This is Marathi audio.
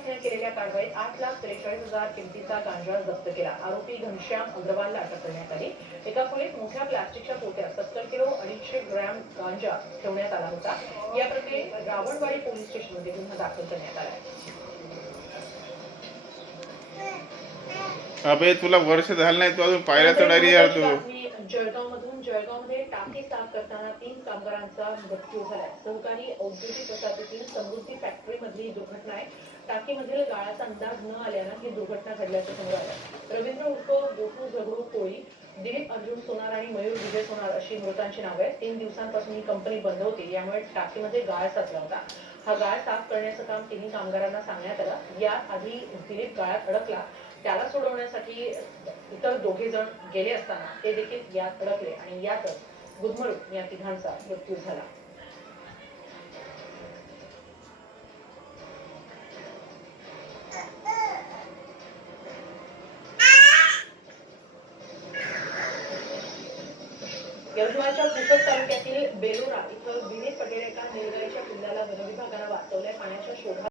शाखेने केलेल्या कारवाईत 8,43,000 किमतीचा गांजा जप्त केला. आरोपी घनश्याम अग्रवालला अटक करण्यात आली. एका खोलीत मोठ्या प्लास्टिकच्या पोत्यात 70 किलो 250 ग्रॅम गांजा ठेवण्यात आला होता. या प्रकरणी रावणवाडी पोलीस स्टेशनमध्ये गुन्हा दाखल करण्यात आला आहे. अबे तुला वर्ष झालं नाही, तू अजून पाहिला तर डायरी यार तू. जळगावमध्ये टाकी साफ करताना 3 कामगारांचा मृत्यू झालाय. सहकारी औद्योगिक वसाहतीतील समृद्धी फॅक्टरी मधली ही दुर्घटना आहे. टाकीमधील गाळाचा अंदाज न आल्यानं ही दुर्घटना घडल्याचं समोर आलं. रवींद्र उर्फ गोटू झगडू कोळी, दिलीप अर्जुन सोनार आणि मयूर विजय सोनार अशी मृतांची नावे आहेत. 3 दिवसांपासून ही कंपनी बंद होती, यामुळे टाकीमध्ये गाळ साचला होता. हा गाळ साफ करण्याचं काम 3 कामगारांना सांगण्यात आलं. याआधी दिलीप गाळात अडकला. त्याला सोडवण्यासाठी इतर 2 जण गेले असताना ते देखील यात अडकले आणि यातच गुदमरून या 3घांचा मृत्यू झाला. यवतमाळच्या पुसद तालुक्यातील बेलोरा इथं विहिरीत पडलेल्या एका निलगाईच्या पिल्लाला वनविभागानं वाचवलंय. पाण्याच्या शोधात